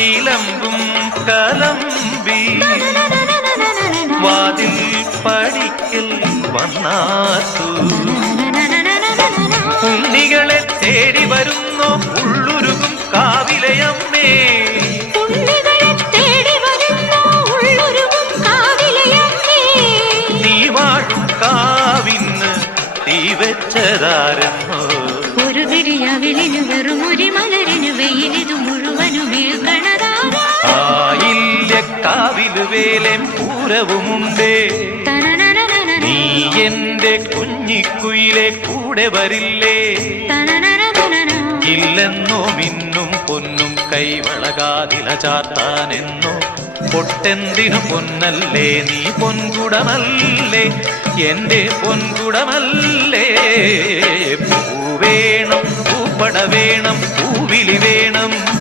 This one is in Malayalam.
ചിലമ്പും കലമ്പി വാതിൽ പടിക്കൽ വന്നാത്തു ഉണ്ണികളെ തേടി വരുന്നോ ഉള്ളുരുകും കാവിലയമ്മേ നീ വാഴും കാവിന്ന് തീ വെച്ചതാരെന്നോ ഒരു തിരിയാവിലിനു വെറും ഒരു മലരിനു വെയിലിതു മുഴുവനുമേൽക്കണതാരാ ആയില്യക്കാവില് വേലേം പൂരവുമുണ്ടേ നീ എന്റെ കുഞ്ഞിക്കുയിലെ കൂടെ വരില്ലേ ഇല്ലെന്നോ മിന്നും പൊന്നും കൈവളകാതില ചാത്താനെന്നോ പൊട്ടെന്തിനു പൊന്നല്ലേ നീ പൊൻകുടമല്ലേ എന്റെ പൊൻകുടമല്ലേ പൂവേണം പൂപ്പട വേണം പൂവിലി വേണം